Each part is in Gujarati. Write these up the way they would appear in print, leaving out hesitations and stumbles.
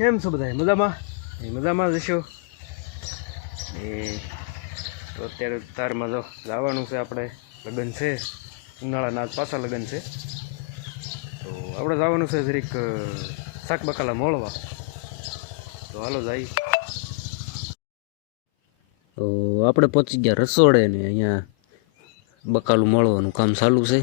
કેમ છો બધા? મજામાં? મજામાં જશો એ તો અત્યારે તારમાં જો જવાનું છે આપણે. લગ્ન છે, ઉનાળાના આજ પાછા લગ્ન છે, તો આપણે જવાનું છે જરીક શાક બકાલા મોળવા. તો હાલો જાય. તો આપણે પહોંચી ગયા રસોડે ને અહીંયા બકાલું મળવાનું કામ ચાલુ છે.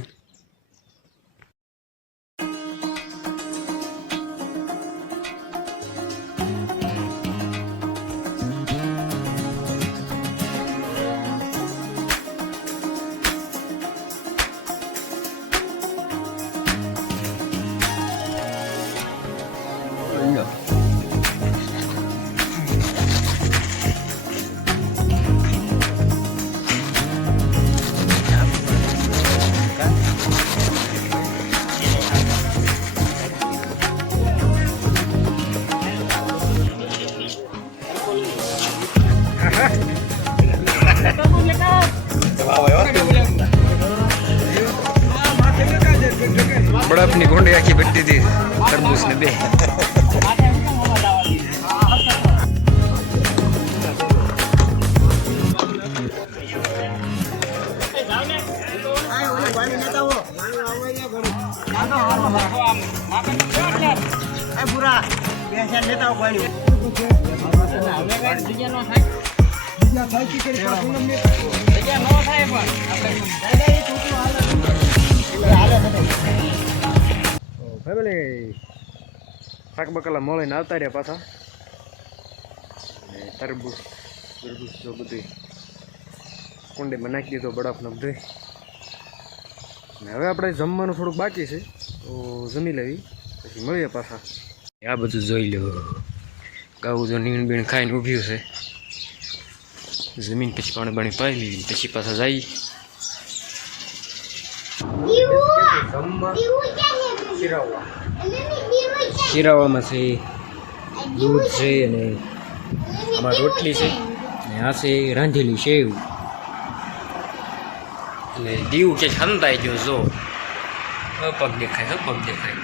બરફની ગોંડી આખી બેઠી હતી તરબૂચ ને બે. ફેમિલી શાક બકાલા મળીને આવતા રહ્યા પાછા. તરબૂચ જો બધું કુંડીમાં નાખી દીધો બરફનો બધું. હવે આપણે જમવાનું થોડુંક બાકી છે, તો જમી લેવી પછી મળીએ પાછા. આ બધું જોઈ લો, ગાવું જો નીણ બીણ ખાઈને ઊભ્યું છે. જમીન પછી પાણી બાણી પાઈ લીધી પછી પાછા જઈ. શીરાવામાં છે દૂધ છે અને આમાં રોટલી છે અને આ છે રાંધેલી સેવ. એટલે દીવ કે ખંતાઈ ગયો જો પગ દેખાય તો પગ દેખાય.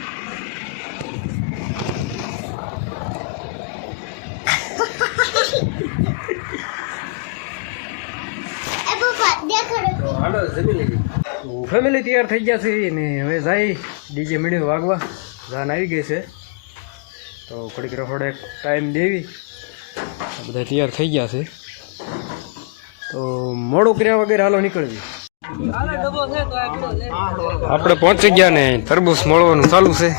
ફેમિલી તૈયાર થઈ ગયા છે ને હવે જાય ડીજે મીડિયો વાગવા. જાન આવી ગઈ છે તો ઘડીક રખોડે ટાઈમ દેવી. બધા તૈયાર થઈ ગયા છે તો મોડું કર્યા વગેરે હાલો નીકળવી. આપણે પહોંચી ગયા ને તરબૂચ મળવાનું ચાલુ છે.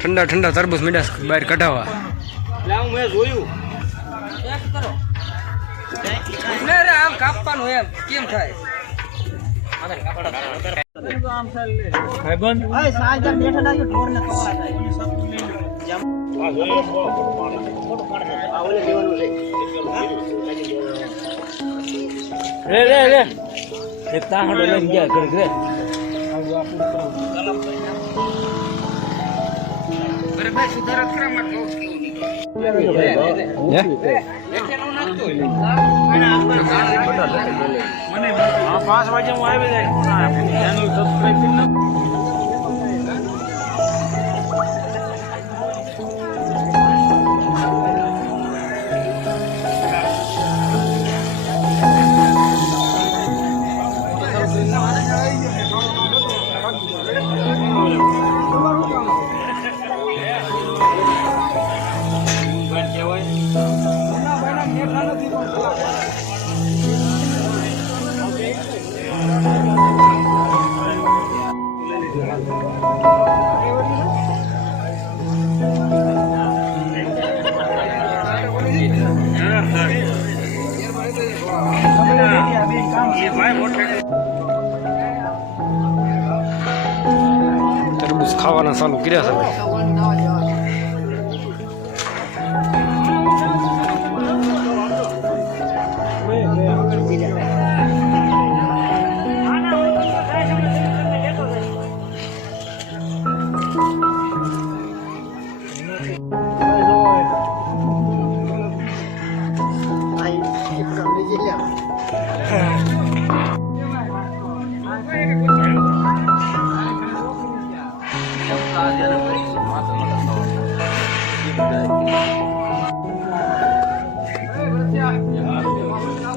ઠંડા ઠંડા તરબૂચ મીઠા બહાર કઢાવા. આમ કાપવાનું એમ કેમ થાય? પાંચ વાગે હું આવી જાય. તરબૂચ ખાવાના ચાલુ કર્યા છે ભાઈ.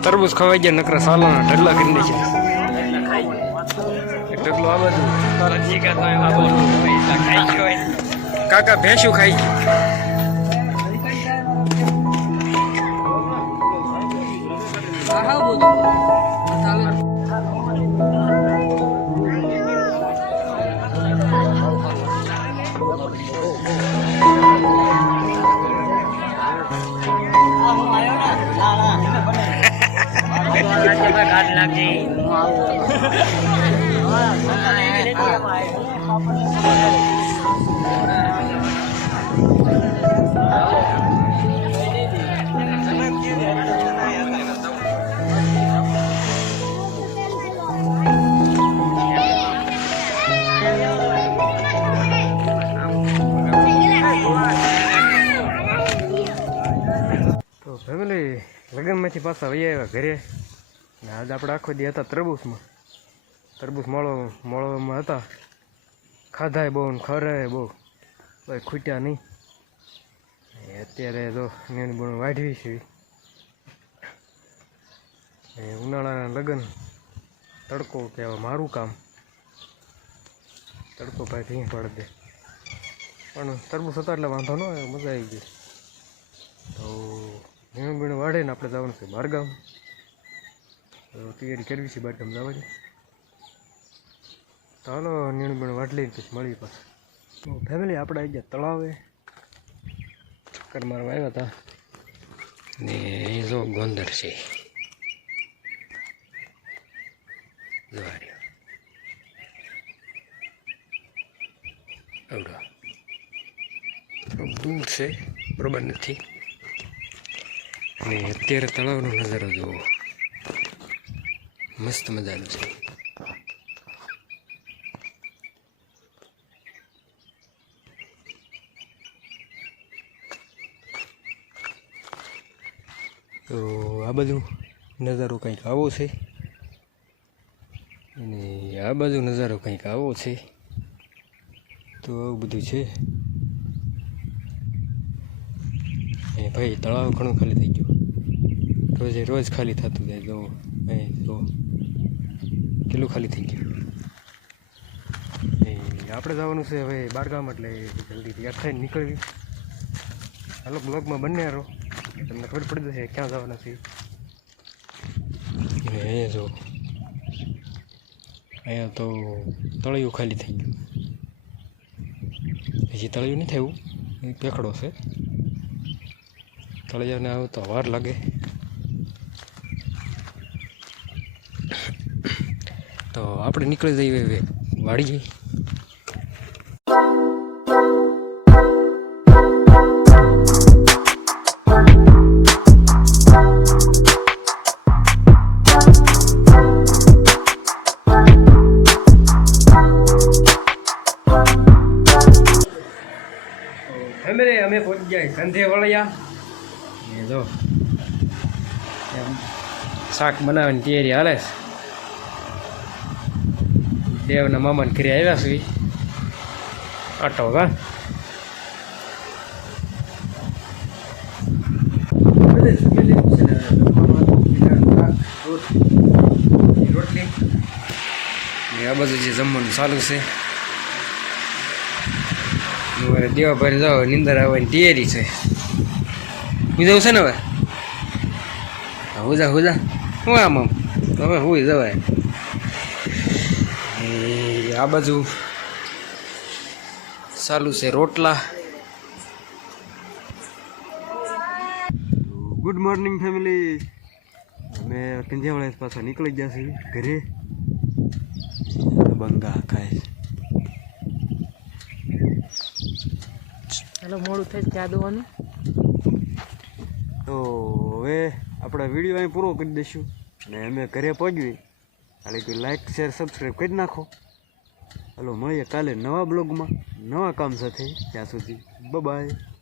તરબૂચ ખવાઈ ગયા નકરા સાલાના ઢગલા કરી નાખ્યા ઢગલો આ બધું કાકા ભેંસું ખાઈ ગઈ તો ફેમિલી લગ્નમાંથી પાછા વહી આવ્યા ઘરે ને આજ આપણે આખો દી હતા તરબૂચ મોળવામાં હતા ખાધાય બહુ ને ખરાય બહુ ભાઈ ખૂટ્યા નહીં અત્યારે તો નેની બણ વાઢવી છે ઉનાળાના લગ્ન તડકો કહેવા મારું કામ તડકો ભાઈ ભીં પડે દે પણ તરબૂચ હતા એટલે વાંધો ન આવે મજા આવી ગઈ તો નેનું બીણ વાઢે ને આપણે જવાનું છે બહારગામ તૈયારી કરવી છે બહારગામ જવાની તો હાલો નેનું બીણ વાઢ લઈને પછી મળી પાછું ફેમિલી આપણે આવી ગયા તળાવે ચક્કર મારવા આવ્યા હતા ને એ જો ગોંદર છે દૂર છે બરોબર નથી અને અત્યારે તળાવનો નજારો જુઓ મસ્ત મજાનો છે તો આ બાજુ નજારો કંઈક આવો છે અને આ બાજુ નજારો કંઈક આવો છે તો આવું બધું છે એ ભાઈ તળાવ ઘણું ખાલી થઈ ગયું રોજ ખાલી થતું જાય જો તો કેટલું ખાલી થઈ ગયું એ આપણે જવાનું છે હવે બારગામ એટલે જલ્દી તૈયાર થઈને નીકળવી હાલો બ્લોગમાં બંને રહો તમને ખબર પડી જશે ક્યાં જવાના છે એ જો અહીંયા તો તળિયું ખાલી થઈ ગયું હજી તળિયું નહીં થયું એ પેખડો છે તળિયાને આવું તો વાર લાગે તો આપણે નીકળી જઈએ વાડી ફેમિલી અમે પહોંચી ગયા સંધે વળ્યા એ જો શાક બનાવવાની તૈયારી હાલે છે દેવના મામાને ઘરે આવ્યા છે આટો કા રોટલી આ બધું જે જમવાનું ચાલુ છે દેવાભાઈ જાઓ નીંદર આવવાની તૈયારી છે હું જવું છે ને હવે હુજા હું આમ હવે હુઈ જવાય આ બાજુ ચાલુ છે રોટલા ગુડ મોર્નિંગ ફેમિલી અમે કંજિયાવાળા પાછા નીકળી ગયા છીએ ઘરે બંગા ખાય ચાલો મોડું થાય ચા દોવાનું તો હવે આપણે વિડીયો અહીં પૂરો કરી દઈશું અને અમે ઘરે પહોંચવી ખાલી કોઈ લાઈક શેર સબસ્ક્રાઈબ કરી નાખો ચાલો મળીએ કાલે નવા બ્લોગમાં નવા કામ સાથે ત્યાં સુધી બાય.